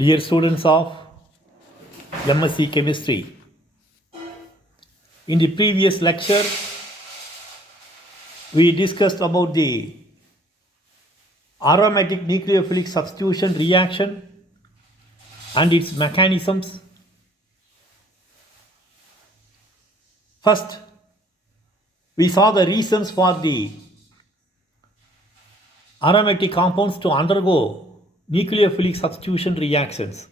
Dear students of MSc Chemistry, in the previous lecture, we discussed about the aromatic nucleophilic substitution reaction and its mechanisms. First, we saw the reasons for the aromatic compounds to undergo nucleophilic substitution reactions.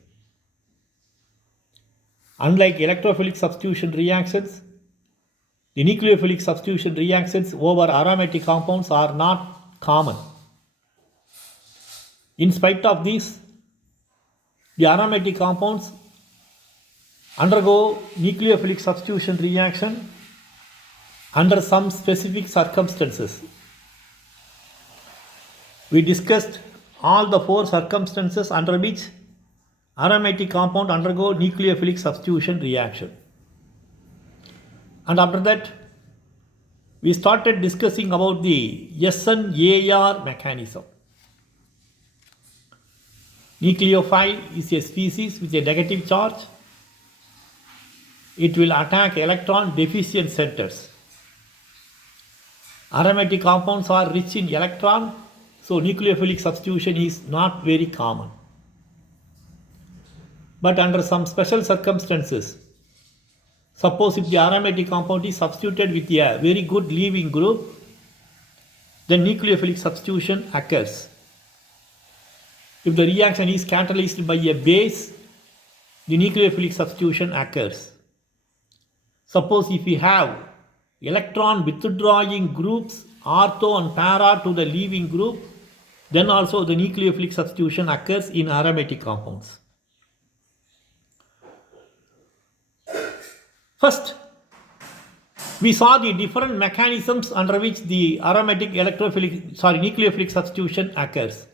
Unlike electrophilic substitution reactions, the nucleophilic substitution reactions over aromatic compounds are not common. In spite of this, the aromatic compounds undergo nucleophilic substitution reaction under some specific circumstances. We discussed all the four circumstances under which aromatic compound undergo nucleophilic substitution reaction. And after that, we started discussing about the SN-AR mechanism. Nucleophile is a species with a negative charge. It will attack electron deficient centers. Aromatic compounds are rich in electron, so nucleophilic substitution is not very common. But under some special circumstances, suppose if the aromatic compound is substituted with a very good leaving group, then nucleophilic substitution occurs. If the reaction is catalyzed by a base, the nucleophilic substitution occurs. Suppose if we have electron withdrawing groups ortho and para to the leaving group, then also the nucleophilic substitution occurs in aromatic compounds. First, we saw the different mechanisms under which the nucleophilic substitution occurs.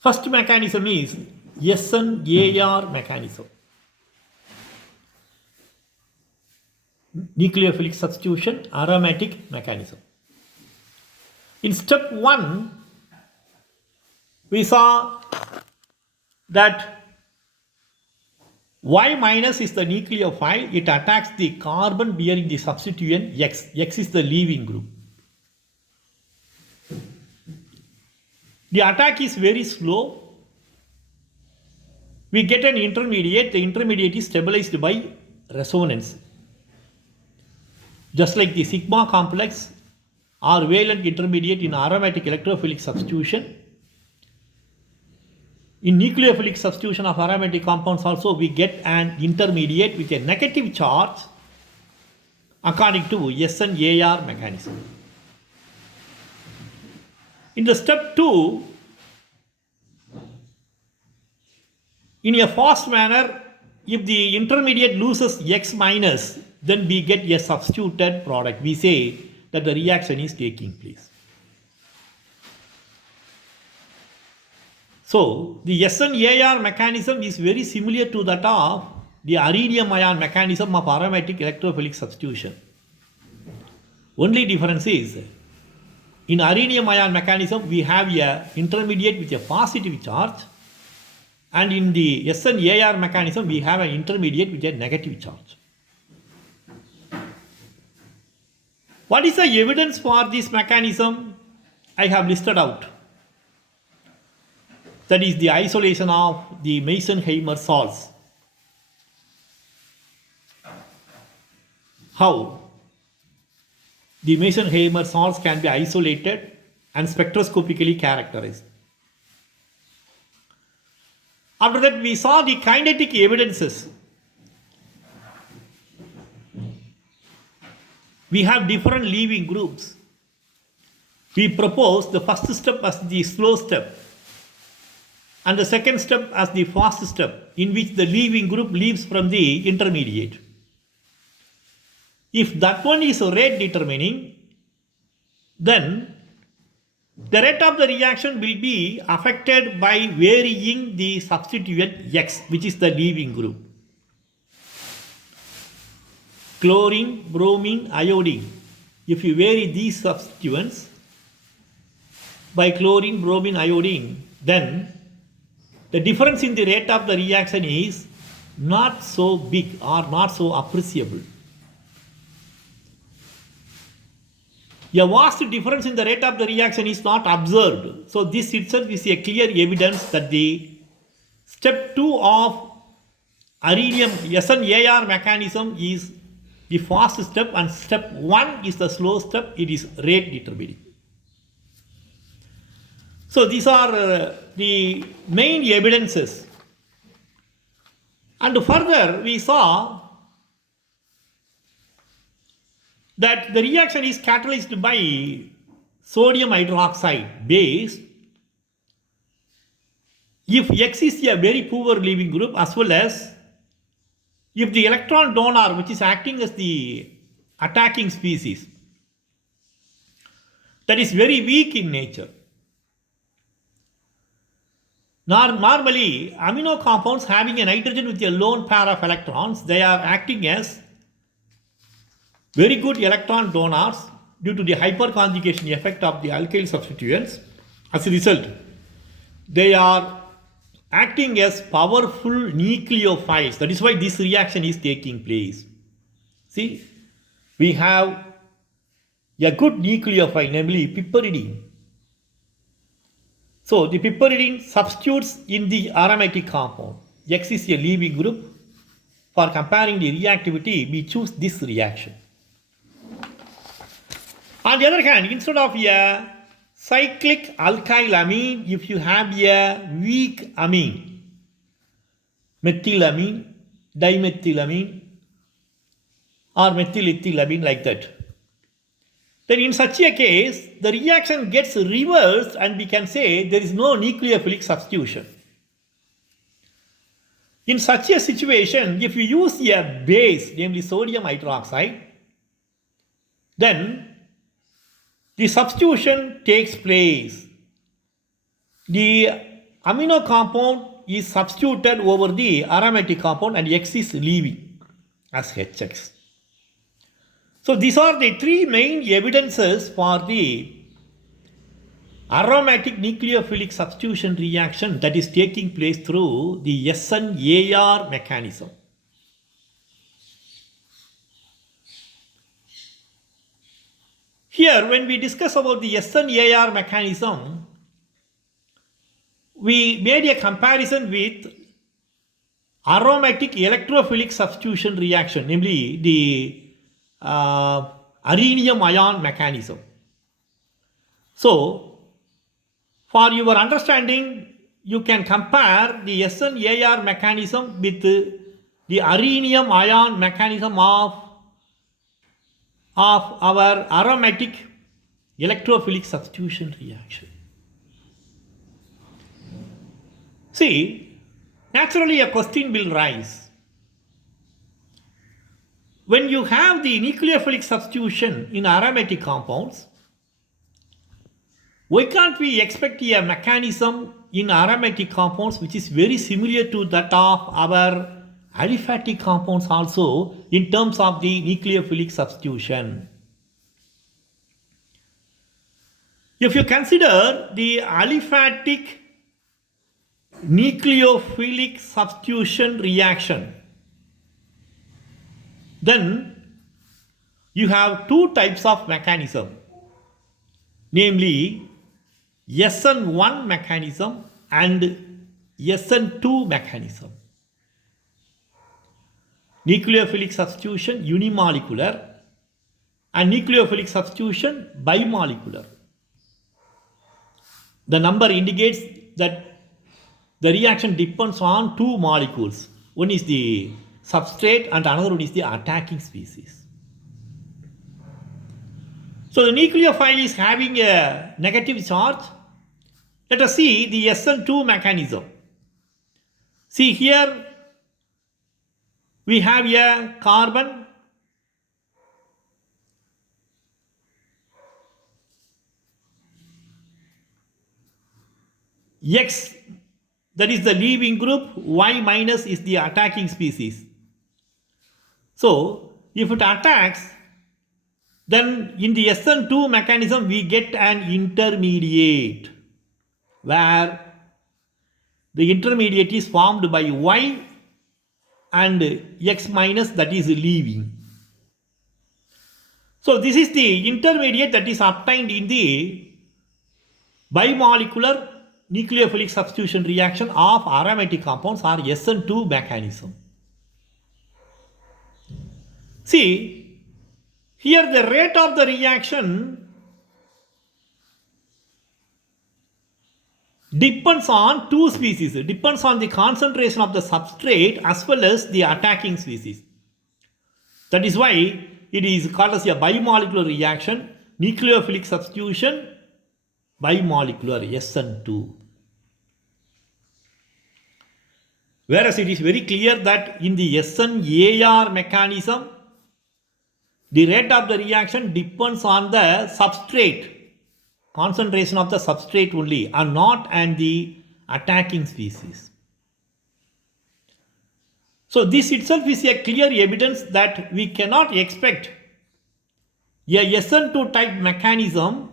First mechanism is SN-AR mechanism. Nucleophilic substitution aromatic mechanism. In step 1, we saw that Y minus is the nucleophile. It attacks the carbon bearing the substituent X. X is the leaving group. The attack is very slow. We get an intermediate. The intermediate is stabilized by resonance. Just like the sigma complex or valent intermediate in aromatic electrophilic substitution, in nucleophilic substitution of aromatic compounds also we get an intermediate with a negative charge according to SN-AR mechanism. In the step 2, in a fast manner, if the intermediate loses X minus, then we get a substituted product. We say that the reaction is taking place. So, the SN-AR mechanism is very similar to that of the rhenium ion mechanism of aromatic electrophilic substitution. Only difference is, in rhenium ion mechanism, we have an intermediate with a positive charge, and in the SN-AR mechanism, we have an intermediate with a negative charge. What is the evidence for this mechanism? I have listed out. That is the isolation of the Meitzenheimer salts. How the Meitzenheimer salts can be isolated and spectroscopically characterized. After that, we saw the kinetic evidences. We have different leaving groups. We propose the first step as the slow step and the second step as the fast step, in which the leaving group leaves from the intermediate. If that one is rate determining, then the rate of the reaction will be affected by varying the substituent X, which is the leaving group. Chlorine, bromine, iodine. If you vary these substituents by chlorine, bromine, iodine, then the difference in the rate of the reaction is not so big or not so appreciable. A vast difference in the rate of the reaction is not observed. So this itself is a clear evidence that the step 2 of Arrhenium SN-AR mechanism is the fast step and step 1 is the slow step. It is rate determining. So these are the main evidences. And further we saw that the reaction is catalyzed by sodium hydroxide base if X is a very poor leaving group, as well as if the electron donor, which is acting as the attacking species, that is very weak in nature. Normally, amino compounds having a nitrogen with a lone pair of electrons, they are acting as very good electron donors due to the hyperconjugation effect of the alkyl substituents. As a result, they are acting as powerful nucleophiles. That is why this reaction is taking place. See, we have a good nucleophile, namely piperidine. So the piperidine substitutes in the aromatic compound. X is a leaving group. For comparing the reactivity, we choose this reaction. On the other hand, instead of a cyclic alkyl amine, if you have a weak amine, methylamine, dimethylamine, or methylethylamine, like that, then in such a case, the reaction gets reversed and we can say there is no nucleophilic substitution. In such a situation, if you use a base, namely sodium hydroxide, then the substitution takes place. The amino compound is substituted over the aromatic compound and X is leaving as HX. So these are the three main evidences for the aromatic nucleophilic substitution reaction that is taking place through the SN-AR mechanism. Here, when we discuss about the SN-AR mechanism, we made a comparison with aromatic electrophilic substitution reaction, namely the rhenium ion mechanism. So, for your understanding, you can compare the SN-AR mechanism with the rhenium ion mechanism of our aromatic electrophilic substitution reaction. See, naturally a question will rise. When you have the nucleophilic substitution in aromatic compounds, why can't we expect a mechanism in aromatic compounds which is very similar to that of our aliphatic compounds also in terms of the nucleophilic substitution? If you consider the aliphatic nucleophilic substitution reaction, then you have two types of mechanism, namely SN1 mechanism and SN2 mechanism. Nucleophilic substitution unimolecular and nucleophilic substitution bimolecular. The number indicates that the reaction depends on two molecules. One is the substrate and another one is the attacking species. So the nucleophile is having a negative charge. Let us see the SN2 mechanism. See here, we have a carbon X, that is the leaving group, Y minus is the attacking species. So if it attacks, then in the SN2 mechanism we get an intermediate where the intermediate is formed by Y and X minus, that is leaving. So this is the intermediate that is obtained in the bimolecular nucleophilic substitution reaction of aromatic compounds or SN2 mechanism. See, here the rate of the reaction depends on two species. It depends on the concentration of the substrate as well as the attacking species. That is why it is called as a bimolecular reaction, nucleophilic substitution, bimolecular SN2. Whereas it is very clear that in the SN-AR mechanism, the rate of the reaction depends on the substrate, concentration of the substrate only, and not on the attacking species. So this itself is a clear evidence that we cannot expect a SN2 type mechanism,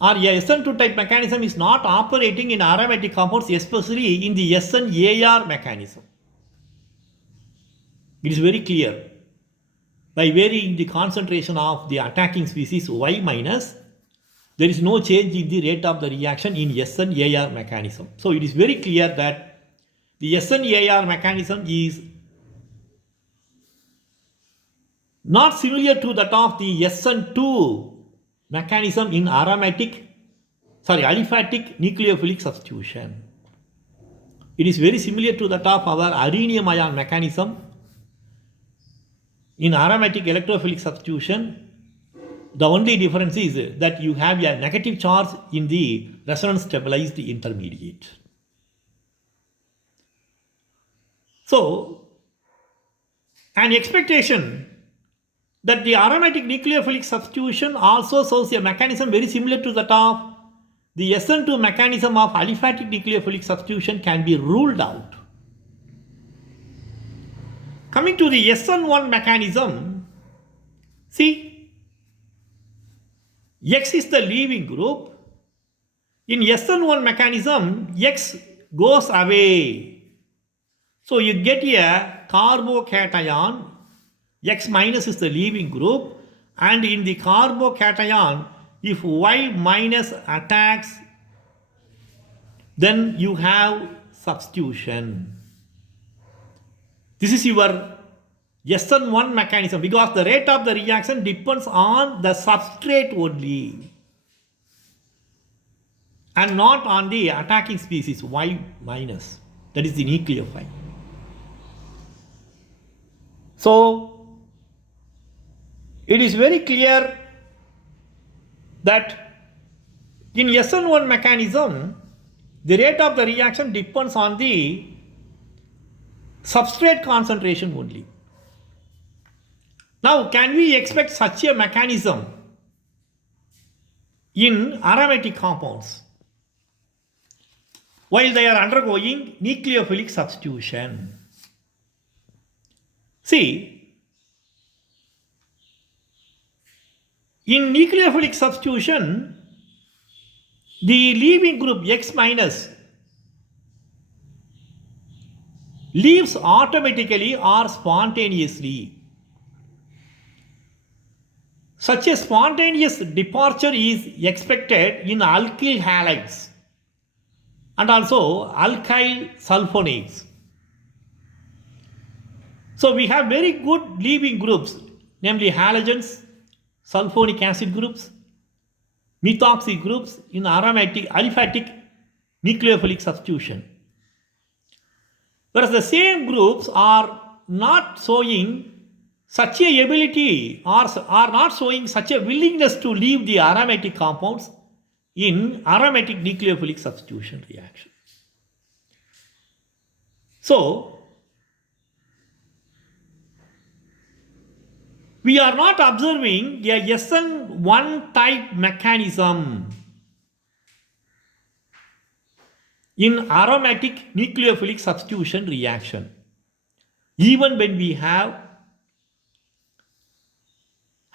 or a SN2 type mechanism is not operating in aromatic compounds, especially in the SN-AR mechanism. It is very clear. By varying the concentration of the attacking species Y minus, there is no change in the rate of the reaction in SN-AR mechanism. So it is very clear that the SN-AR mechanism is not similar to that of the SN2 mechanism in aliphatic nucleophilic substitution. It is very similar to that of our arenium ion mechanism in aromatic electrophilic substitution. The only difference is that you have a negative charge in the resonance stabilized intermediate. So, an expectation that the aromatic nucleophilic substitution also shows a mechanism very similar to that of the SN2 mechanism of aliphatic nucleophilic substitution can be ruled out. Coming to the SN1 mechanism, see, X is the leaving group. In SN1 mechanism, X goes away. So you get a carbocation, X minus is the leaving group, and in the carbocation, if Y minus attacks, then you have substitution. This is your SN1 mechanism because the rate of the reaction depends on the substrate only and not on the attacking species Y minus, that is the nucleophile. So it is very clear that in SN1 mechanism, the rate of the reaction depends on the substrate concentration only. Now, can we expect such a mechanism in aromatic compounds while they are undergoing nucleophilic substitution? See, in nucleophilic substitution, the leaving group X minus leaves automatically or spontaneously. Such a spontaneous departure is expected in alkyl halides and also alkyl sulfonates. So we have very good leaving groups, namely halogens, sulfonic acid groups, methoxy groups in aromatic aliphatic nucleophilic substitution. Whereas the same groups are not showing such a ability or are not showing such a willingness to leave the aromatic compounds in aromatic nucleophilic substitution reaction. So, we are not observing a SN1 type mechanism in aromatic nucleophilic substitution reaction, even when we have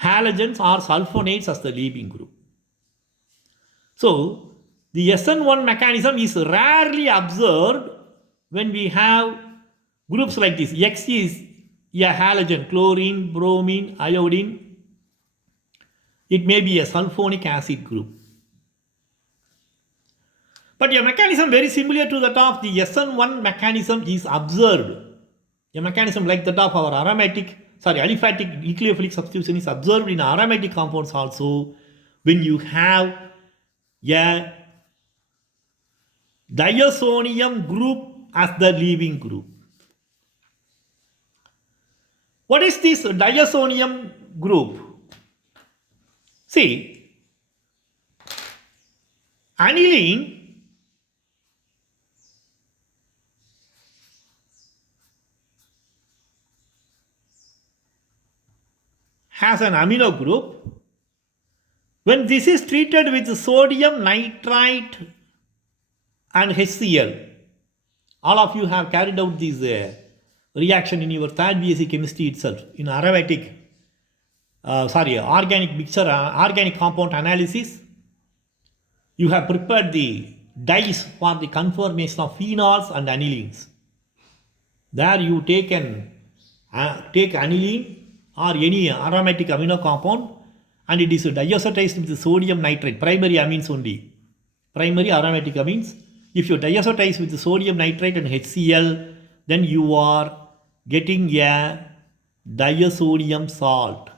halogens or sulfonates as the leaving group. So, The SN1 mechanism is rarely observed when we have groups like this. X is a halogen, chlorine, bromine, iodine. It may be a sulfonic acid group. But a mechanism very similar to that of the SN1 mechanism is observed. A mechanism like that of our aliphatic nucleophilic substitution is observed in aromatic compounds also when you have a diazonium group as the leaving group. What is this diazonium group? See, aniline has an amino group. When this is treated with sodium nitrite and HCl, all of you have carried out this reaction in your third BSc chemistry itself in organic mixture, organic compound analysis. You have prepared the dyes for the conformation of phenols and anilines. There you take aniline or any aromatic amino compound and it is diazotized with sodium nitrate, primary amines only, primary aromatic amines. If you diazotize with sodium nitrate and HCl, then you are getting a diazonium salt,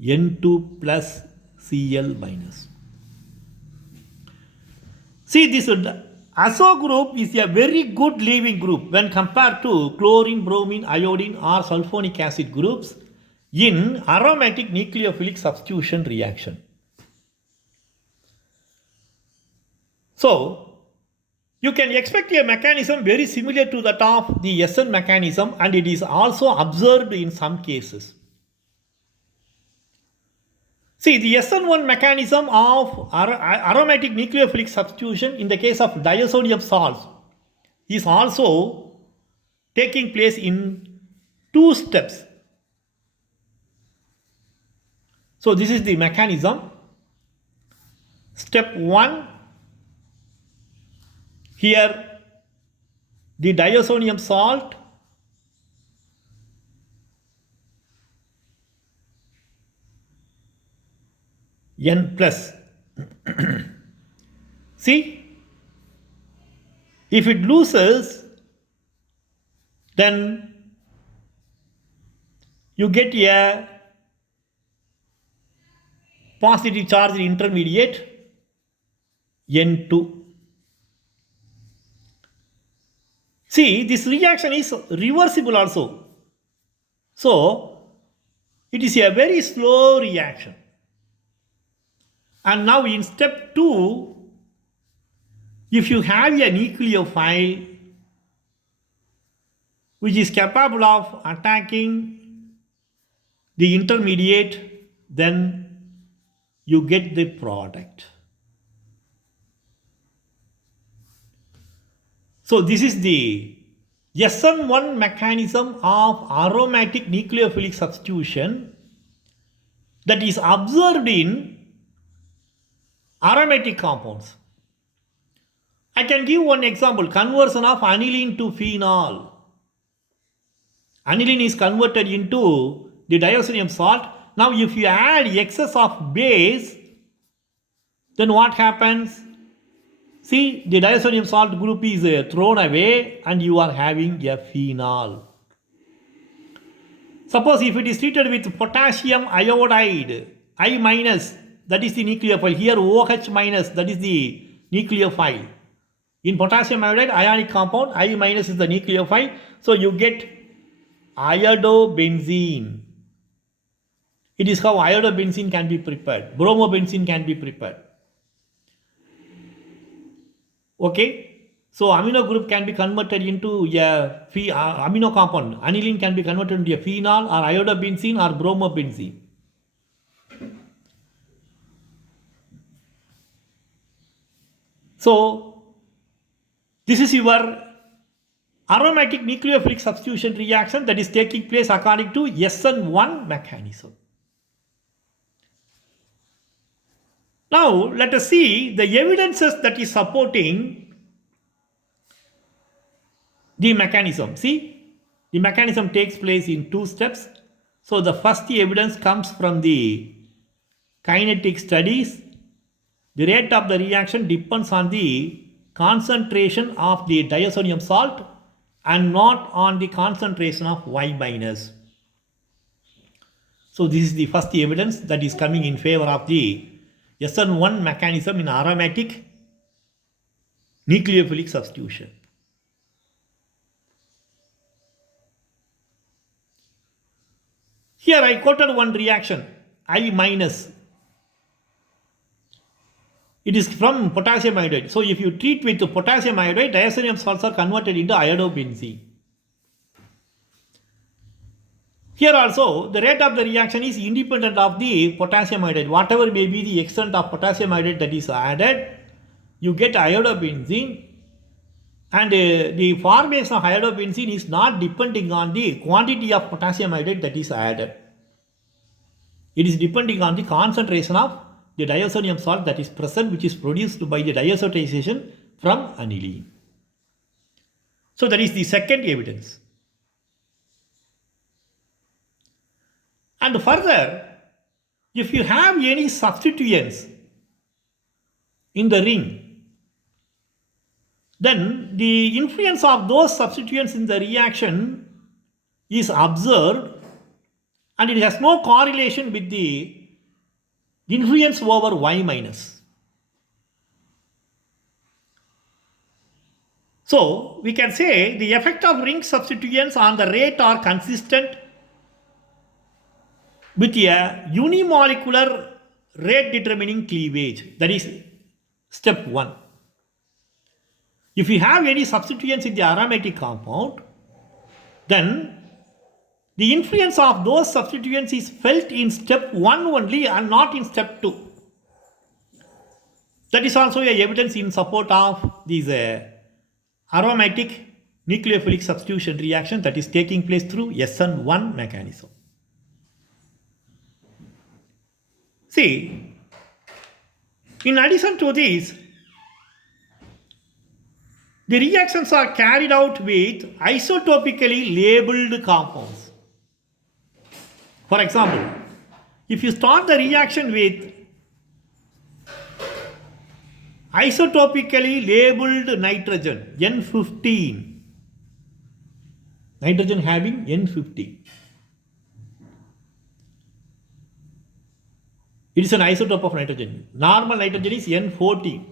N2 plus Cl minus. See, this azo group is a very good leaving group when compared to chlorine, bromine, iodine or sulfonic acid groups in aromatic nucleophilic substitution reaction. So, you can expect a mechanism very similar to that of the SN mechanism, and it is also observed in some cases. See, the SN1 mechanism of aromatic nucleophilic substitution in the case of diazonium salts is also taking place in 2 steps. So this is the mechanism. Step 1, here the diazonium salt N plus. See, if it loses, then you get a positive charge intermediate N2. See, this reaction is reversible also. So, it is a very slow reaction. And now in step 2, if you have a nucleophile which is capable of attacking the intermediate, then you get the product. So this is the SN1 mechanism of aromatic nucleophilic substitution that is observed in aromatic compounds. I can give one example, conversion of aniline to phenol. Aniline is converted into the diazonium salt. Now if you add excess of base, then what happens? See, the diazonium salt group is thrown away and you are having a phenol. Suppose if it is treated with potassium iodide, I minus, that is the nucleophile. Here OH minus, that is the nucleophile. In potassium iodide, ionic compound, I minus is the nucleophile. So you get iodobenzene. It is how iodobenzene can be prepared. Bromobenzene can be prepared. Okay. So amino group can be converted into a amino compound. Aniline can be converted into a phenol or iodobenzene or bromobenzene. So this is your aromatic nucleophilic substitution reaction that is taking place according to SN1 mechanism. Now let us see the evidences that is supporting the mechanism. See, the mechanism takes place in two steps. So the first evidence comes from the kinetic studies. The rate of the reaction depends on the concentration of the diazonium salt and not on the concentration of Y minus. So this is the first evidence that is coming in favor of the SN1 mechanism in aromatic nucleophilic substitution. Here I quoted one reaction, I minus. It is from potassium iodide. So if you treat with potassium iodide, diazonium salts are converted into iodobenzene. Here also, the rate of the reaction is independent of the potassium iodide. Whatever may be the extent of potassium iodide that is added, you get iodobenzene. And the formation of iodobenzene is not depending on the quantity of potassium iodide that is added. It is depending on the concentration of the diazonium salt that is present, which is produced by the diazotization from aniline. So that is the second evidence. And further, if you have any substituents in the ring, then the influence of those substituents in the reaction is observed, and it has no correlation with the influence over Y minus. So we can say the effect of ring substituents on the rate are consistent with a unimolecular rate determining cleavage. That is step 1. If you have any substituents in the aromatic compound, then the influence of those substituents is felt in step 1 only and not in step 2. That is also a evidence in support of this aromatic nucleophilic substitution reaction that is taking place through SN1 mechanism. See, in addition to this, the reactions are carried out with isotopically labeled compounds. For example, if you start the reaction with isotopically labeled nitrogen, N15, nitrogen having N15, it is an isotope of nitrogen. Normal nitrogen is N14.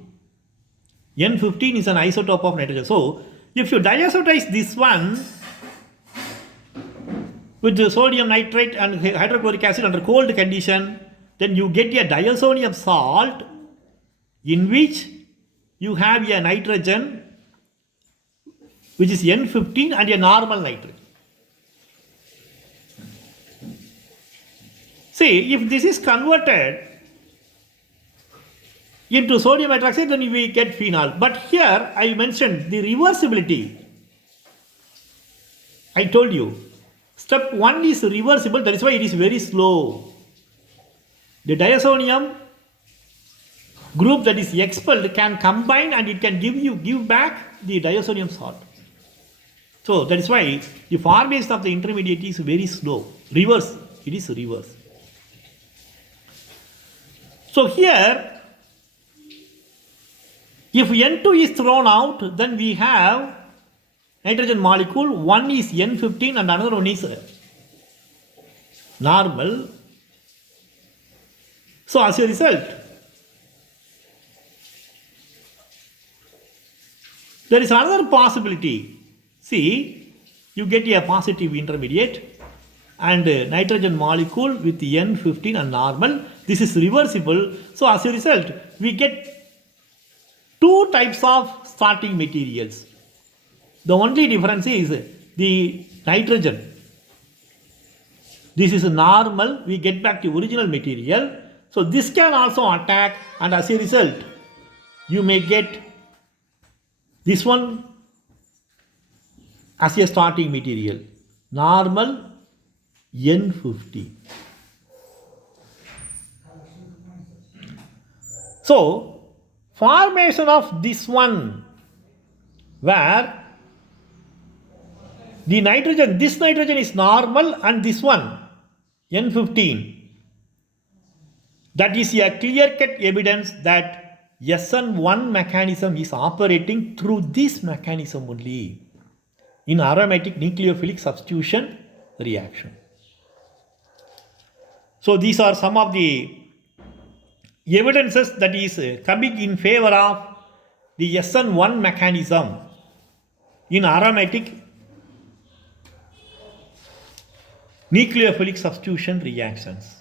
N15 is an isotope of nitrogen. So, if you diazotize this one with the sodium nitrate and hydrochloric acid under cold condition, then you get a diazonium salt in which you have a nitrogen which is N15 and a normal nitrogen. See, if this is converted into sodium hydroxide, then we get phenol. But here I mentioned the reversibility. I told you, step 1 is reversible, that is why it is very slow. The diazonium group that is expelled can combine and it can give back the diazonium salt. So that is why the formation of the intermediate is very slow. Reverse, it is reverse. So here, if N2 is thrown out, then we have nitrogen molecule, one is N15 and another one is normal. So as a result, there is another possibility. See, you get a positive intermediate and nitrogen molecule with N15 and normal. This is reversible. So as a result, we get two types of starting materials. The only difference is the nitrogen. This is normal. We get back the original material. So this can also attack, and as a result, you may get this one as a starting material. Normal N50. So, formation of this one where the nitrogen, this nitrogen is normal and this one N15. That is a clear-cut evidence that SN1 mechanism is operating through this mechanism only in aromatic nucleophilic substitution reaction. So these are some of the evidences that is coming in favor of the SN1 mechanism in aromatic nucleophilic substitution reactions.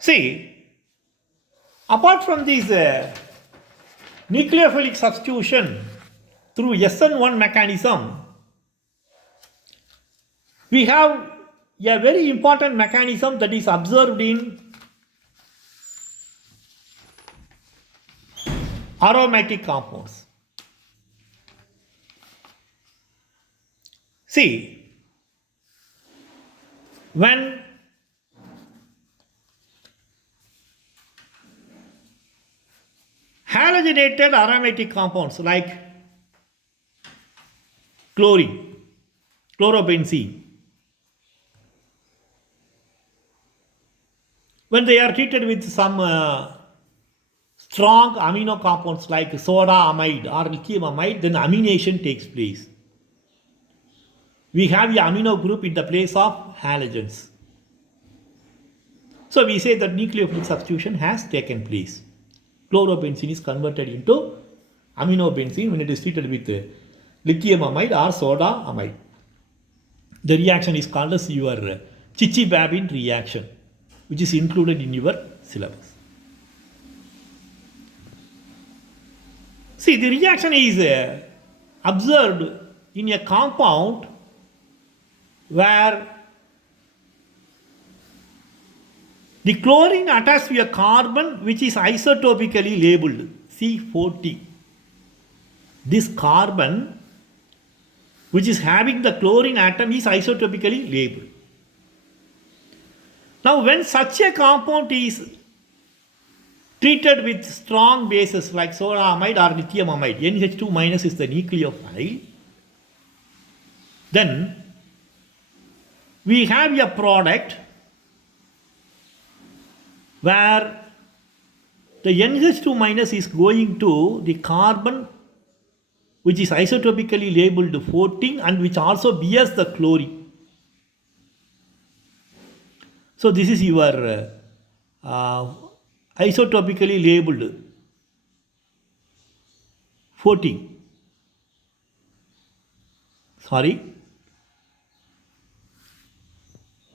See, apart from this nucleophilic substitution through SN1 mechanism, we have a very important mechanism that is observed in aromatic compounds. See, when halogenated aromatic compounds like chlorine, chlorobenzene, when they are treated with some strong amino compounds like soda amide or lithium amide, then amination takes place. We have the amino group in the place of halogens. So we say that nucleophilic substitution has taken place. Chlorobenzene is converted into aminobenzene when it is treated with lithium amide or soda amide. The reaction is called as your Chichi-Babin reaction, which is included in your syllabus. See, the reaction is observed in a compound where the chlorine attached to a carbon which is isotopically labeled C40. This carbon which is having the chlorine atom is isotopically labeled. Now when such a compound is treated with strong bases like soda amide or lithium amide, NH2 minus is the nucleophile, then we have a product where the NH2 minus is going to the carbon which is isotopically labeled 14 and which also bears the chlorine. So this is your isotopically labeled 14. Sorry,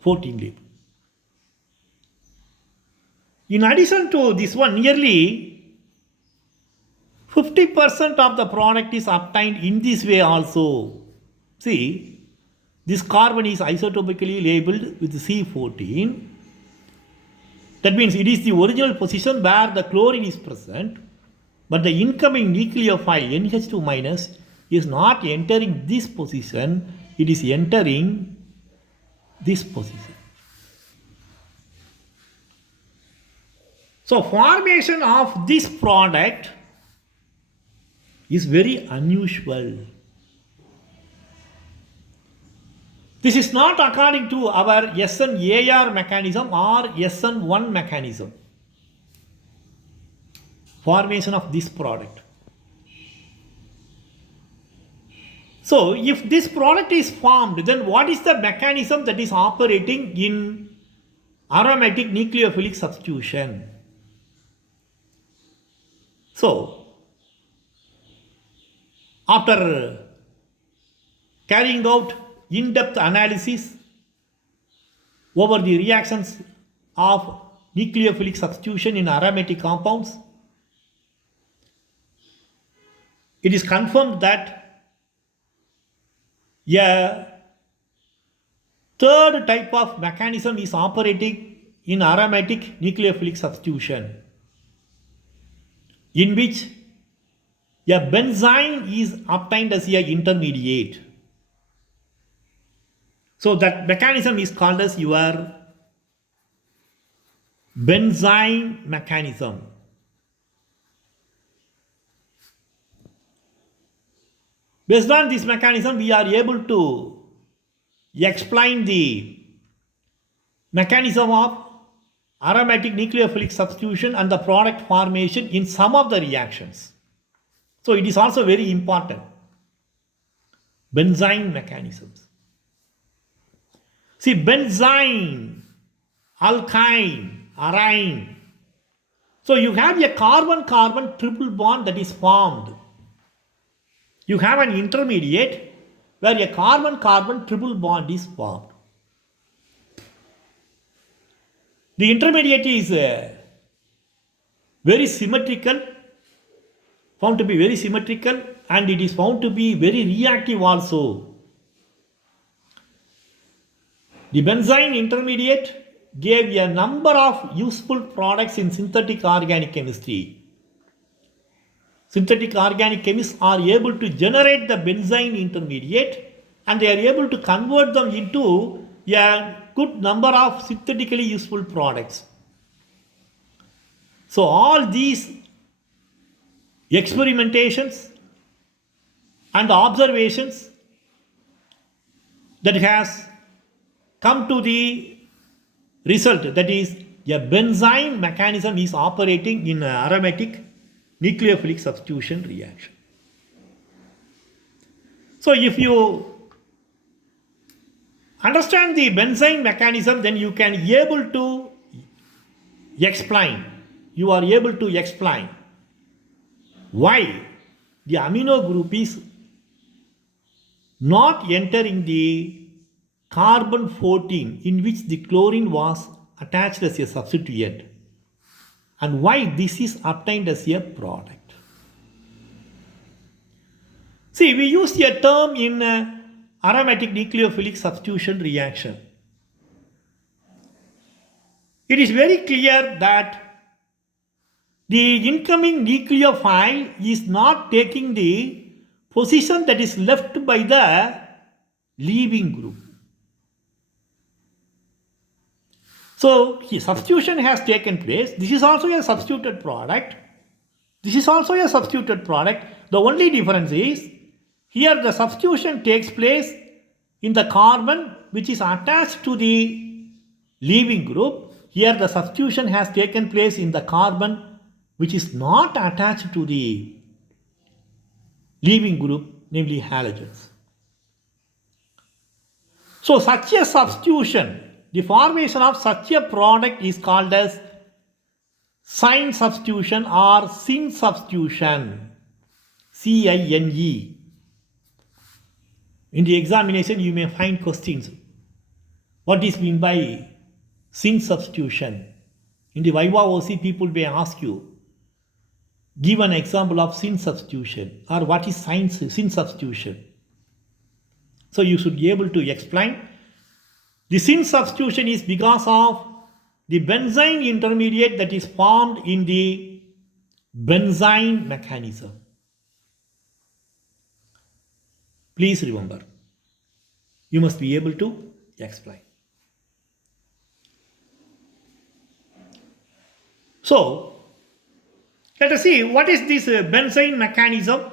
14 label. In addition to this one, nearly 50% of the product is obtained in this way also. See, this carbon is isotopically labeled with C14. That means it is the original position where the chlorine is present, but the incoming nucleophile NH2 minus is not entering this position, it is entering this position. So formation of this product is very unusual. This is not according to our SNAR mechanism or SN1 mechanism. Formation of this product. So if this product is formed, then what is the mechanism that is operating in aromatic nucleophilic substitution? So, after carrying out in-depth analysis over the reactions of nucleophilic substitution in aromatic compounds, it is confirmed that a third type of mechanism is operating in aromatic nucleophilic substitution, in which a benzene is obtained as an intermediate. So that mechanism is called as your Benzene mechanism. Based on this mechanism, we are able to explain the mechanism of aromatic nucleophilic substitution and the product formation in some of the reactions. So it is also very important. Benzene mechanisms. See, benzene, alkyne, arine. So you have a carbon-carbon triple bond that is formed. You have an intermediate where a carbon-carbon triple bond is formed. The intermediate is very symmetrical, found to be very symmetrical, and it is found to be very reactive also. The benzene intermediate gave a number of useful products in synthetic organic chemistry. Synthetic organic chemists are able to generate the benzene intermediate and they are able to convert them into a good number of synthetically useful products. So all these experimentations and observations that has come to the result, that is a benzene mechanism is operating in an aromatic nucleophilic substitution reaction. So if you understand the benzene mechanism, then you can able to explain, you are able to explain why the amino group is not entering the carbon 14 in which the chlorine was attached as a substituent, and why this is obtained as a product. See, we use a term in aromatic nucleophilic substitution reaction. It is very clear that the incoming nucleophile is not taking the position that is left by the leaving group. So substitution has taken place. This is also a substituted product. This is also a substituted product. The only difference is here the substitution takes place in the carbon which is attached to the leaving group. Here the substitution has taken place in the carbon which is not attached to the leaving group, namely halogens. So such a substitution, the formation of such a product is called as sine substitution or syn substitution, C-I-N-E. In the examination you may find questions. What is meant by syn substitution? In the Viva OC people may ask you, give an example of syn substitution, or what is syn substitution. So you should be able to explain. The syn substitution is because of the benzene intermediate that is formed in the benzene mechanism. Please remember, you must be able to explain. So, let us see what is this benzene mechanism,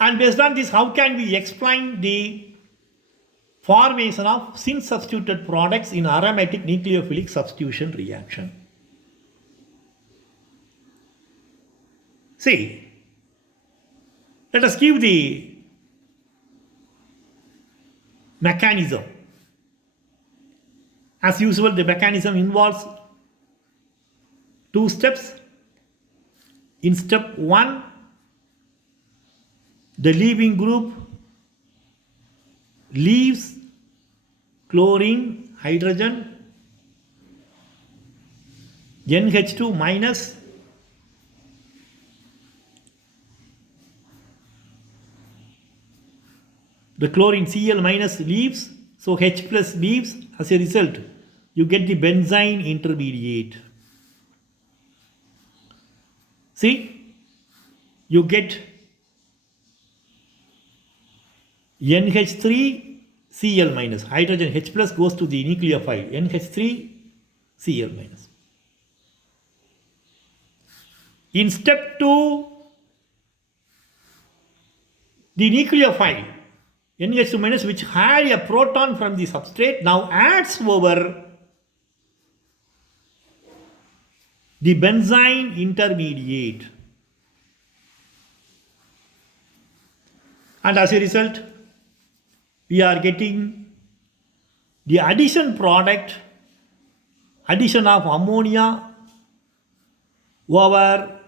and based on this, how can we explain the formation of syn substituted products in aromatic nucleophilic substitution reaction. See, let us give the mechanism. As usual, the mechanism involves two steps. In step 1, the leaving group leaves chlorine, hydrogen, NH2 minus, the chlorine Cl minus leaves, so H plus leaves. As a result, you get the benzene intermediate. See, you get NH3 Cl minus, hydrogen H plus goes to the nucleophile, NH3 Cl minus. In step 2, the nucleophile NH2 minus, which had a proton from the substrate, now adds over the benzyne intermediate. And as a result, we are getting the addition product, addition of ammonia over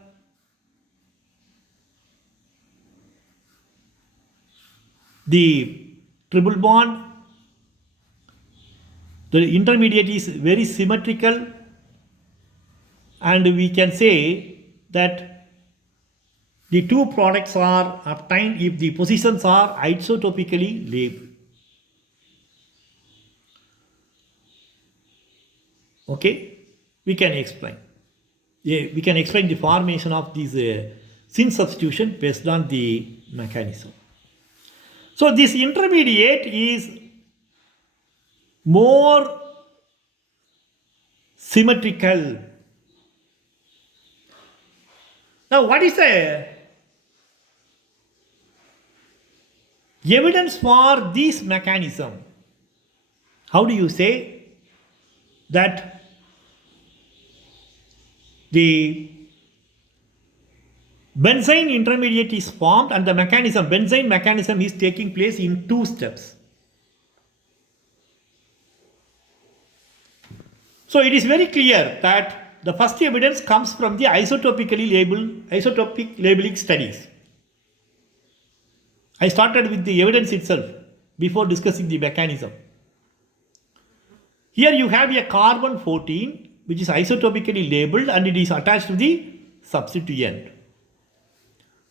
the triple bond. The intermediate is very symmetrical, and we can say that the two products are obtained if the positions are isotopically labeled. Okay, we can explain. Yeah, we can explain the formation of these syn substitution based on the mechanism. So this intermediate is more symmetrical. Now, what is the evidence for this mechanism? How do you say that the benzyne intermediate is formed and the benzyne mechanism is taking place in 2 steps? So it is very clear that the first evidence comes from the isotopic labeling studies. I started with the evidence itself before discussing the mechanism. Here you have a carbon 14 which is isotopically labeled and it is attached to the substituent.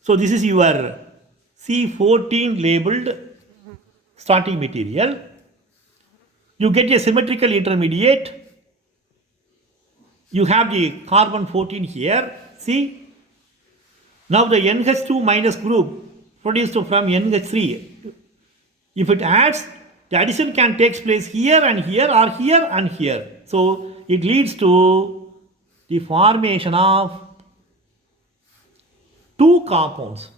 So this is your C14 labeled starting material. You get a symmetrical intermediate. You have the carbon 14 here. See, now the NH2 minus group produced from NH3. If it adds, the addition can take place here and here or here and here. So it leads to the formation of 2 compounds.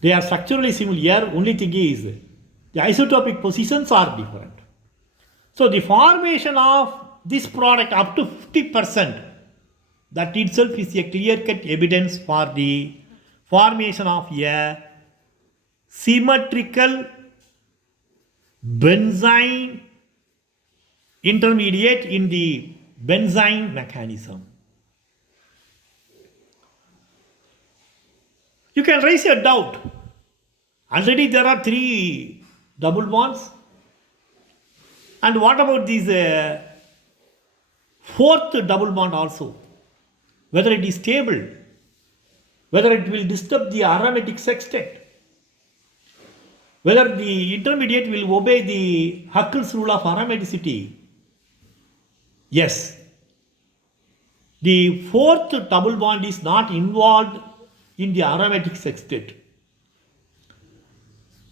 They are structurally similar, only thing is the isotopic positions are different. So the formation of this product up to 50%, that itself is a clear-cut evidence for the formation of a symmetrical benzyne intermediate in the benzyne mechanism. You can raise a doubt. Already there are 3 double bonds. And what about this 4th double bond also? Whether it is stable, whether it will disturb the aromatic sextet, whether the intermediate will obey the Huckel's rule of aromaticity. Yes, the 4th double bond is not involved in the aromatic sextet.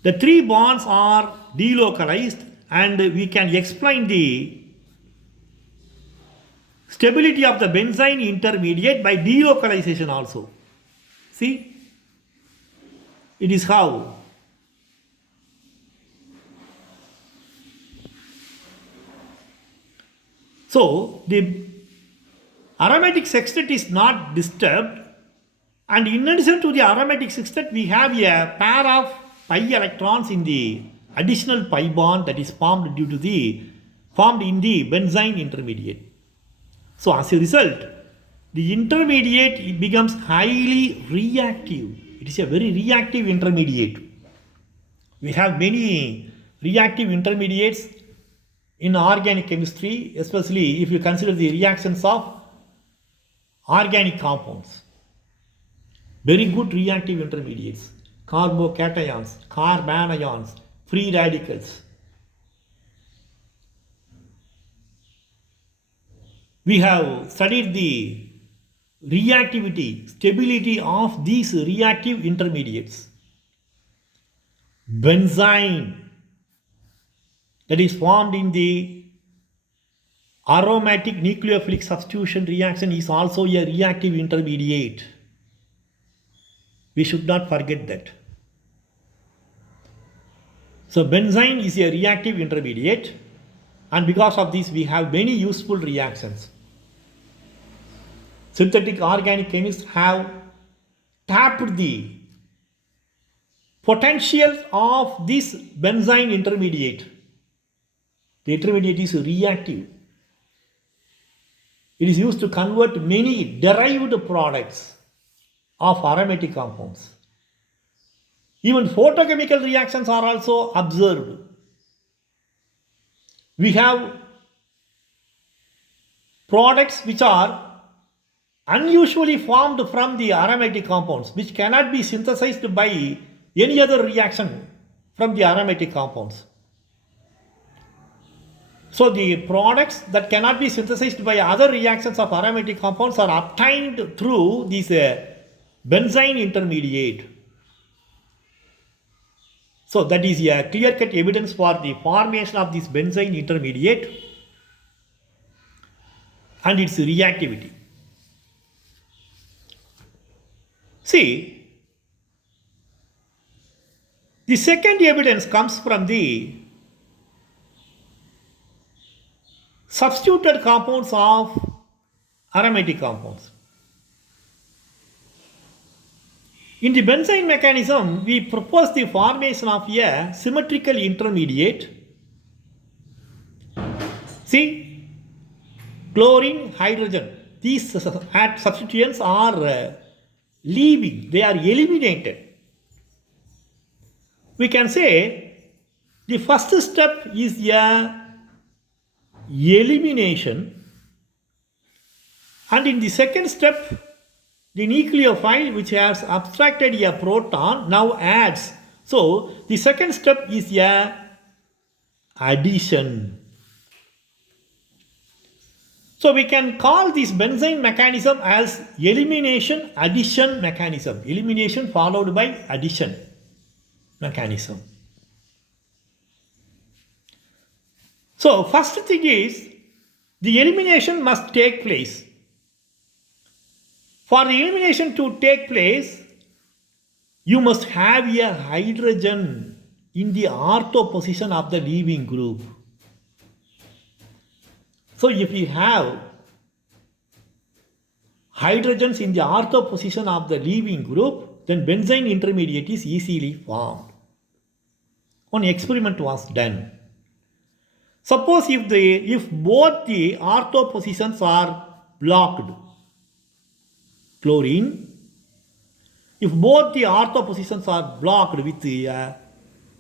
The 3 bonds are delocalized and we can explain the stability of the benzyne intermediate by delocalization also. See, it is how. So the aromatic sextet is not disturbed, and in addition to the aromatic sextet we have a pair of pi electrons in the additional pi bond that is formed in the benzyne intermediate. So as a result, the intermediate becomes highly reactive. It is a very reactive intermediate. We have many reactive intermediates in organic chemistry, especially if you consider the reactions of organic compounds. Very good reactive intermediates, carbocations, carbanions, free radicals. We have studied the reactivity, stability of these reactive intermediates. Benzyne that is formed in the Aromatic nucleophilic substitution reaction is also a reactive intermediate. We should not forget that. So benzene is a reactive intermediate, and because of this we have many useful reactions. Synthetic organic chemists have tapped the potential of this benzene intermediate. The intermediate is reactive. It is used to convert many derived products of aromatic compounds. Even photochemical reactions are also observed. We have products which are unusually formed from the aromatic compounds, which cannot be synthesized by any other reaction from the aromatic compounds. So the products that cannot be synthesized by other reactions of aromatic compounds are obtained through this benzene intermediate. So that is a clear-cut evidence for the formation of this benzene intermediate and its reactivity. See, the second evidence comes from the substituted compounds of aromatic compounds. In the benzene mechanism, we propose the formation of a symmetrical intermediate. See, chlorine, hydrogen, these substituents are leaving, they are eliminated. We can say the first step is a elimination, and in the second step the nucleophile which has abstracted a proton now adds. So the second step is a addition. So we can call this benzene mechanism as elimination addition mechanism. Elimination followed by addition mechanism. So first thing is the elimination must take place. For the elimination to take place, you must have a hydrogen in the ortho position of the leaving group. So if you have hydrogens in the ortho position of the leaving group, then benzene intermediate is easily formed. One experiment was done. Suppose if both the ortho positions are blocked, chlorine, if both the ortho positions are blocked with the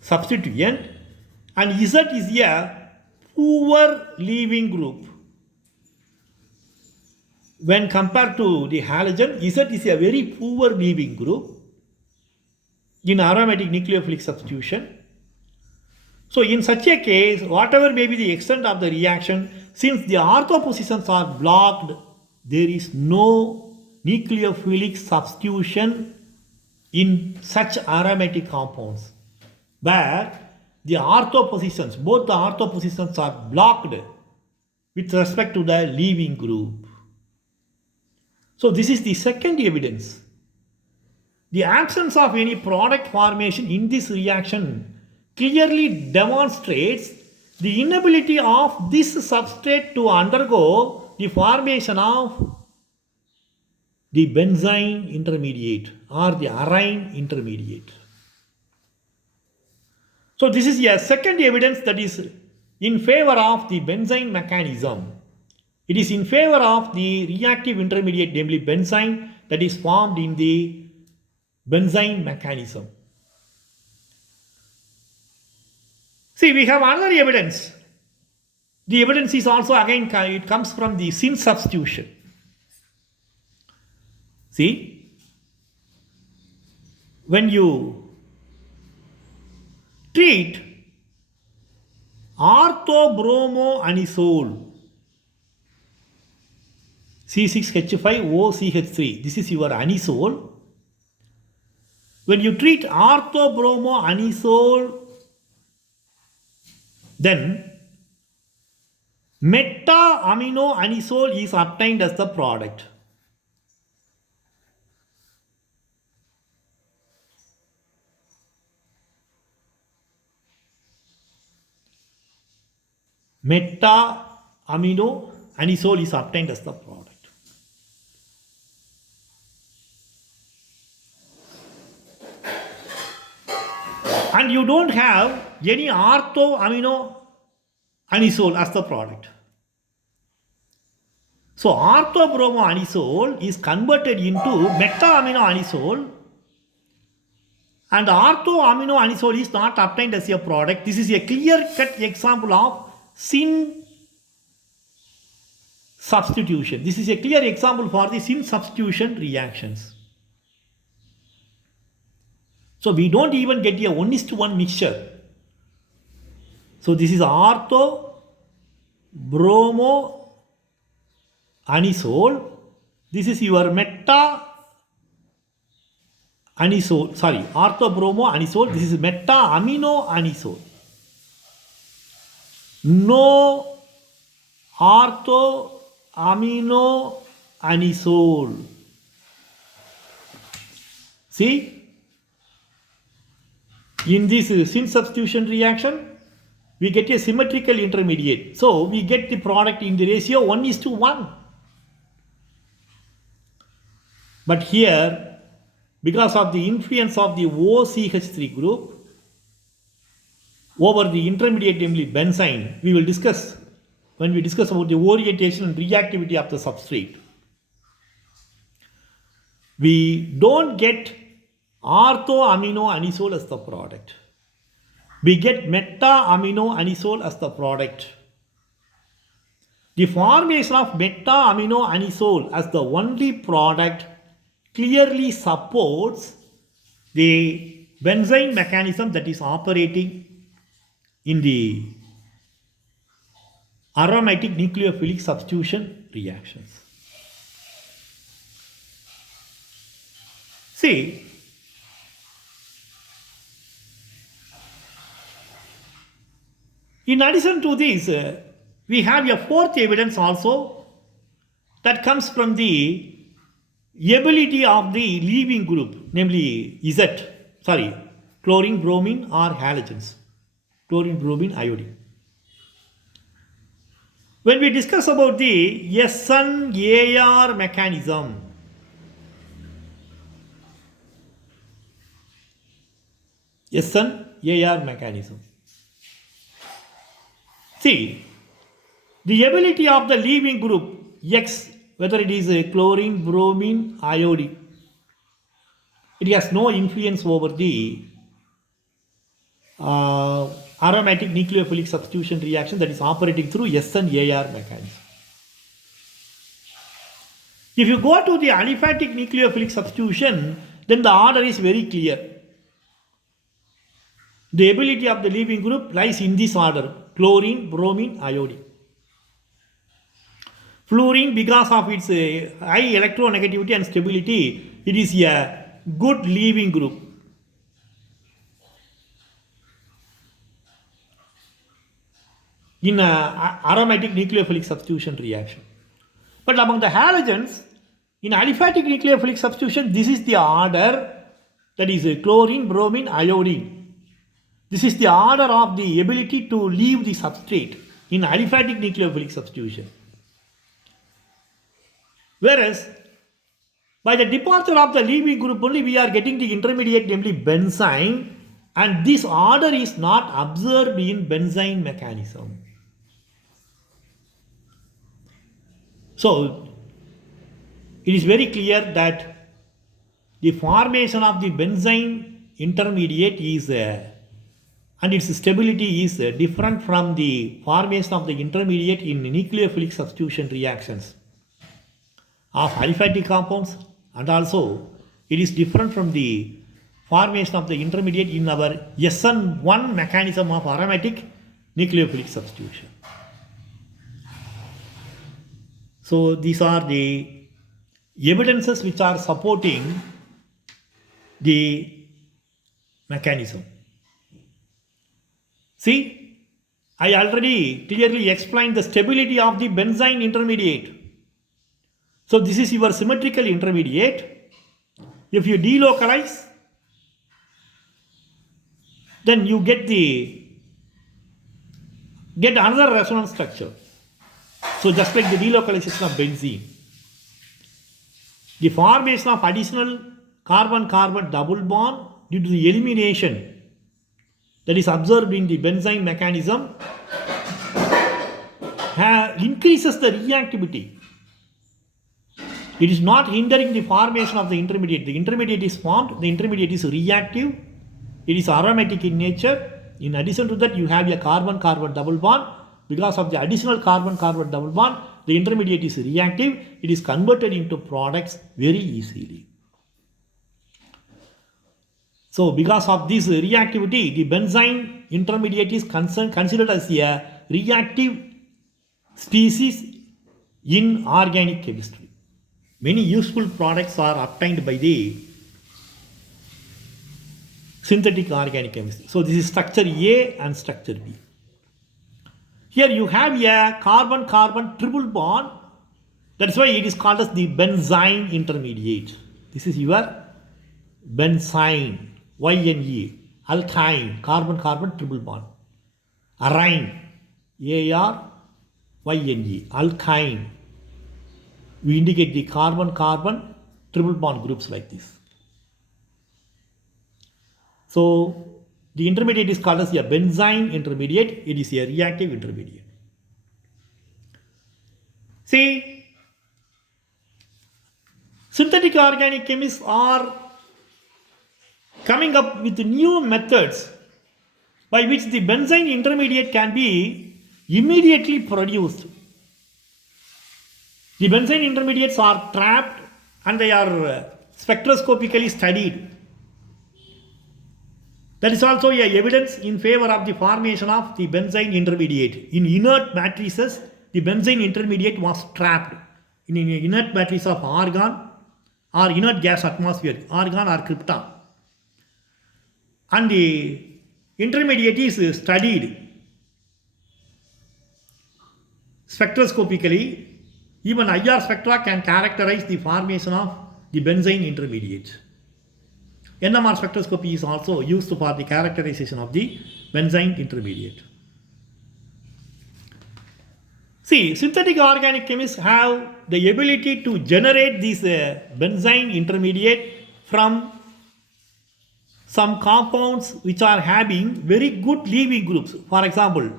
substituent, and Z is a poor leaving group, when compared to the halogen, Z is a very poor leaving group in aromatic nucleophilic substitution. So in such a case, whatever may be the extent of the reaction, since the ortho positions are blocked, there is no nucleophilic substitution in such aromatic compounds, where the ortho positions, both the ortho positions are blocked with respect to the leaving group. So this is the second evidence. The absence of any product formation in this reaction clearly demonstrates the inability of this substrate to undergo the formation of the benzene intermediate or the arine intermediate. So this is a second evidence that is in favor of the benzene mechanism. It is in favor of the reactive intermediate, namely benzene, that is formed in the benzene mechanism. See, we have another evidence. The evidence is also again, it comes from the syn substitution. See, when you treat orthobromoanisole, C6H5OCH3, this is your anisole. When you treat orthobromoanisole, then Meta-aminoanisole is obtained as the product. Meta-aminoanisole is obtained as the product. And you don't have any orthoaminoanisole as the product. So orthobromoanisole is converted into meta-aminoanisole, and orthoaminoanisole is not obtained as a product. This is a clear-cut example of syn substitution. This is a clear example for the syn substitution reactions. So we don't even get a 1:1 mixture. So this is orthobromoanisole. This is your orthobromoanisole. This is meta-aminoanisole. No orthoaminoanisole. See? In this syn substitution reaction, we get a symmetrical intermediate. So we get the product in the ratio 1:1. But here, because of the influence of the OCH3 group over the intermediate, namely benzene, we will discuss when we discuss about the orientation and reactivity of the substrate. We don't get orthoaminoanisole as the product. We get meta-aminoanisole as the product. The formation of meta-aminoanisole as the only product clearly supports the benzene mechanism that is operating in the aromatic nucleophilic substitution reactions. See, in addition to this, we have a fourth evidence also that comes from the ability of the leaving group, namely chlorine, bromine or halogens, chlorine, bromine, iodine. When we discuss about the SN-AR mechanism, SN-AR mechanism. See, the ability of the leaving group X, whether it is a chlorine, bromine, iodine, it has no influence over the aromatic nucleophilic substitution reaction that is operating through SN-AR mechanism. If you go to the aliphatic nucleophilic substitution, then the order is very clear. The ability of the leaving group lies in this order: chlorine, bromine, iodine. Fluorine, because of its high electronegativity and stability, it is a good leaving group. In aromatic nucleophilic substitution reaction. But among the halogens, in aliphatic nucleophilic substitution, this is the order, that is chlorine, bromine, iodine. This is the order of the ability to leave the substrate in aliphatic nucleophilic substitution. Whereas, by the departure of the leaving group only, we are getting the intermediate, namely benzene, and this order is not observed in benzene mechanism. So, it is very clear that the formation of the benzene intermediate is and its stability is different from the formation of the intermediate in nucleophilic substitution reactions of aliphatic compounds, and also it is different from the formation of the intermediate in our SN1 mechanism of aromatic nucleophilic substitution. So these are the evidences which are supporting the mechanism. See, I already clearly explained the stability of the benzyne intermediate. So this is your symmetrical intermediate. If you delocalize, then you get another resonance structure. So just like the delocalization of benzene, the formation of additional carbon-carbon double bond due to the elimination that is observed in the benzyne mechanism increases the reactivity. It is not hindering the formation of the intermediate. The intermediate is formed, the intermediate is reactive, it is aromatic in nature. In addition to that, you have a carbon-carbon double bond. Because of the additional carbon-carbon double bond, the intermediate is reactive, it is converted into products very easily. So because of this reactivity, the benzyne intermediate is considered as a reactive species in organic chemistry. Many useful products are obtained by the synthetic organic chemistry. So this is structure A and structure B. Here you have a carbon-carbon triple bond. That's why it is called as the benzyne intermediate. This is your benzyne, YNE, alkyne, carbon-carbon triple bond. Aryne, ARYNE, alkyne. We indicate the carbon-carbon triple bond groups like this. So the intermediate is called as a benzyne intermediate. It is a reactive intermediate. See, synthetic organic chemists are coming up with new methods by which the benzyne intermediate can be immediately produced. The benzyne intermediates are trapped and they are spectroscopically studied. That is also a evidence in favor of the formation of the benzyne intermediate. In inert matrices, the benzyne intermediate was trapped in an inert matrix of argon or inert gas atmosphere, argon or krypton. And the intermediate is studied spectroscopically. Even IR spectra can characterize the formation of the benzyne intermediate. NMR spectroscopy is also used for the characterization of the benzyne intermediate. See, synthetic organic chemists have the ability to generate this benzyne intermediate from some compounds which are having very good leaving groups. For example,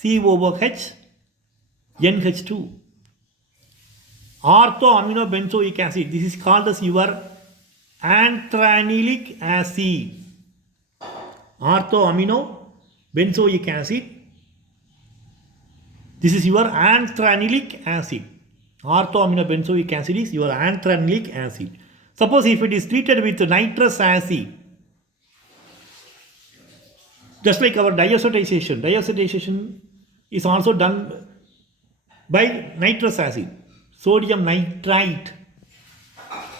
COOH, NH2, orthoaminobenzoic acid. This is called as your antranilic acid. Orthoaminobenzoic acid. This is your antranilic acid. Orthoaminobenzoic acid is your antranilic acid. Suppose if it is treated with nitrous acid, just like our diazotization is also done by nitrous acid, sodium nitrite,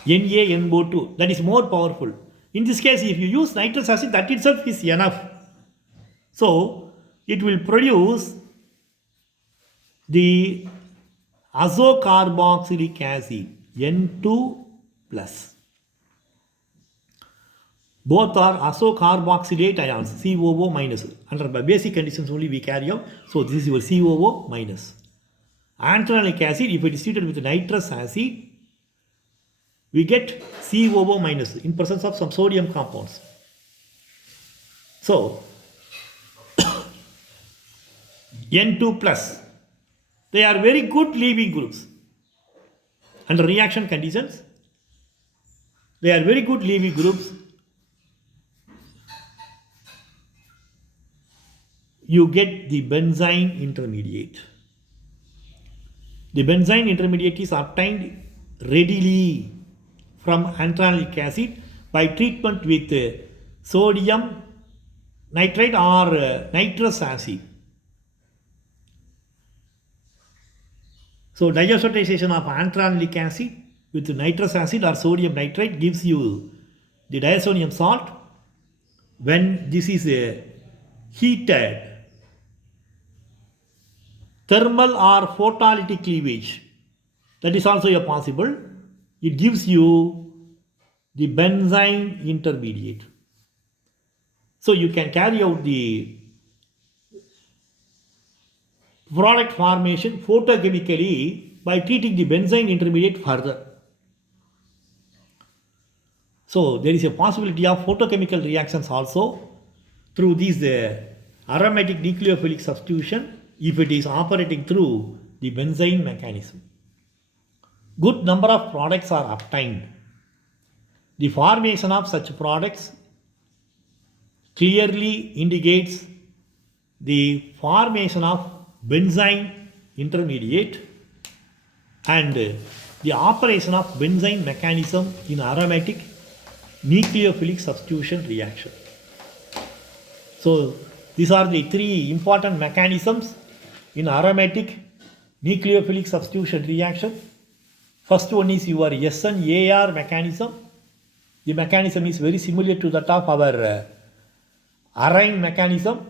NaNO2, that is more powerful. In this case, if you use nitrous acid, that itself is enough. So, it will produce the azocarboxylic acid, N2+. Both are azocarboxylate ions, COO-. Under basic conditions only we carry out. So, this is your COO-. Antranilic acid, if it is treated with nitrous acid, we get COO- in presence of some sodium compounds. So, N2+. They are very good leaving groups. Under reaction conditions, they are very good leaving groups. You get the benzyne intermediate. The benzyne intermediate is obtained readily from antranilic acid by treatment with sodium nitrite or nitrous acid. So diazotization of antranilic acid with nitrous acid or sodium nitrite gives you the diazonium salt. When this is heated, thermal or photolytic cleavage. That is also a possible. It gives you the benzene intermediate. So you can carry out the product formation photochemically by treating the benzene intermediate further. So there is a possibility of photochemical reactions also through these aromatic nucleophilic substitution if it is operating through the benzene mechanism. Good number of products are obtained. The formation of such products clearly indicates the formation of benzene intermediate and the operation of benzene mechanism in aromatic nucleophilic substitution reaction. So these are the three important mechanisms in aromatic nucleophilic substitution reaction. First one is your SN-AR mechanism. The mechanism is very similar to that of our arine mechanism,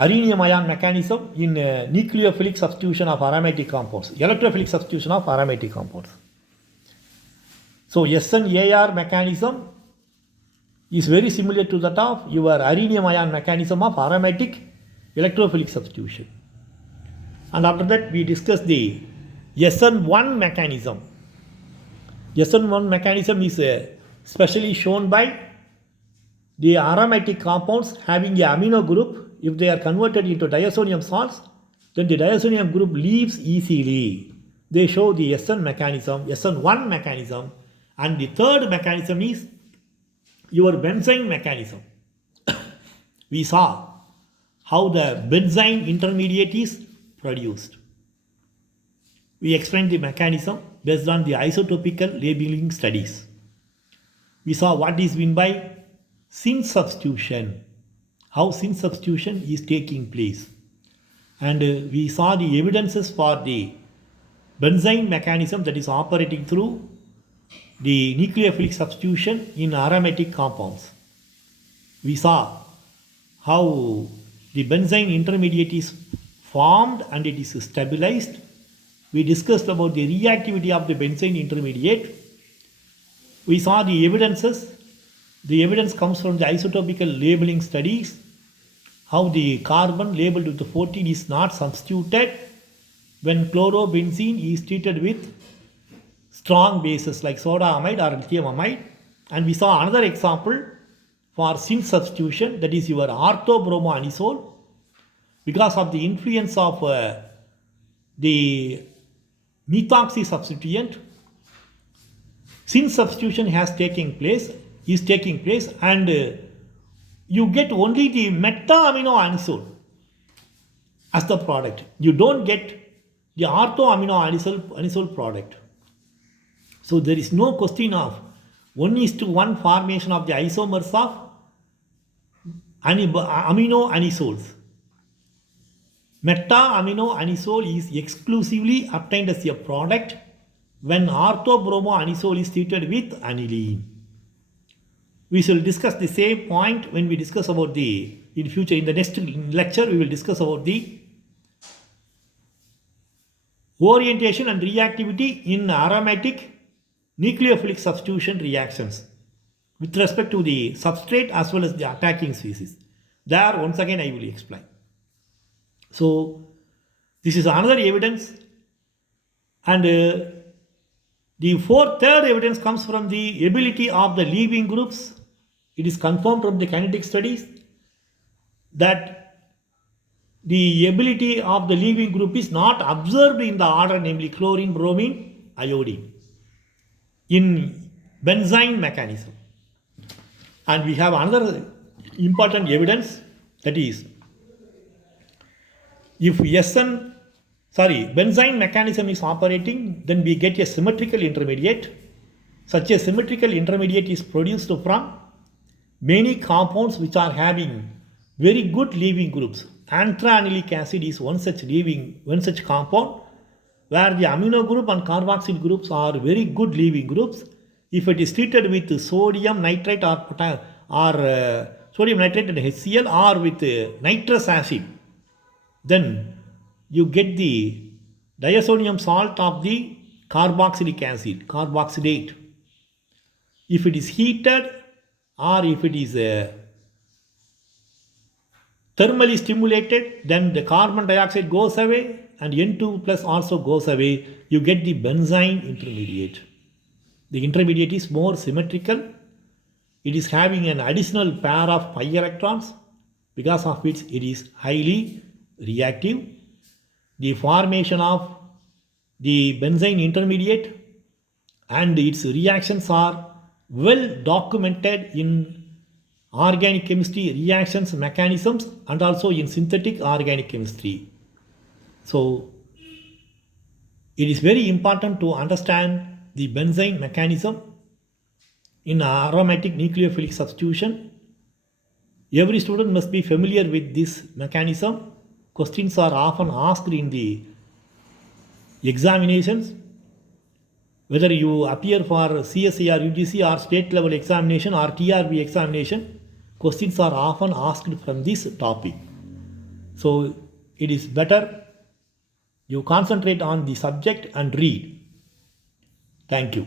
arenium ion mechanism in nucleophilic substitution of aromatic compounds, electrophilic substitution of aromatic compounds. So SN-AR mechanism is very similar to that of your arenium ion mechanism of aromatic electrophilic substitution. And after that we discuss the SN1 mechanism. SN1 mechanism is specially shown by the aromatic compounds having a amino group. If they are converted into diazonium salts, then the diazonium group leaves easily. They show the SN mechanism, SN1 mechanism, and the third mechanism is your benzene mechanism. We saw how the benzene intermediate is produced. We explained the mechanism based on the isotopical labeling studies. We saw what is meant by syn substitution, how syn substitution is taking place. And we saw the evidences for the benzene mechanism that is operating through the nucleophilic substitution in aromatic compounds. We saw how the benzene intermediate is formed and it is stabilized. We discussed about the reactivity of the benzene intermediate. We saw the evidences. The evidence comes from the isotopical labeling studies, how the carbon labeled with 14 is not substituted when chlorobenzene is treated with strong bases like soda amide or lithium amide. And we saw another example for syn substitution, that is your orthobromoanisole. Because of the influence of the methoxy substituent, syn substitution is taking place, and you get only the meta-aminoanisole as the product. You don't get the orthoaminoanisole product. So there is no question of 1:1 formation of the isomers of aminoanisoles. Meta-aminoanisole is exclusively obtained as a product when orthobromoanisole is treated with aniline. We shall discuss the same point when we discuss about in future. In the next lecture, we will discuss about the orientation and reactivity in aromatic nucleophilic substitution reactions with respect to the substrate as well as the attacking species. There, once again, I will explain. So, this is another evidence, and the third evidence comes from the ability of the leaving groups. It is confirmed from the kinetic studies that the ability of the leaving group is not observed in the order, namely chlorine, bromine, iodine, in benzene mechanism. And we have another important evidence, that is, if benzene mechanism is operating, then we get a symmetrical intermediate. Such a symmetrical intermediate is produced from many compounds which are having very good leaving groups. Anthranilic acid is one such compound where the amino group and carboxyl groups are very good leaving groups. If it is treated with sodium nitrate or sodium nitrate and HCl or with nitrous acid, then you get the diazonium salt of the carboxylic acid, carboxylate. If it is heated or if it is thermally stimulated, then the carbon dioxide goes away and N2 plus also goes away. You get the benzene intermediate. The intermediate is more symmetrical. It is having an additional pair of pi electrons, because of which it is highly reactive. The formation of the benzene intermediate and its reactions are well documented in organic chemistry reactions mechanisms and also in synthetic organic chemistry. So it is very important to understand the benzene mechanism in aromatic nucleophilic substitution. Every student must be familiar with this mechanism. Questions are often asked in the examinations. Whether you appear for CSE or UGC or state level examination or TRB examination, questions are often asked from this topic. So it is better you concentrate on the subject and read. Thank you.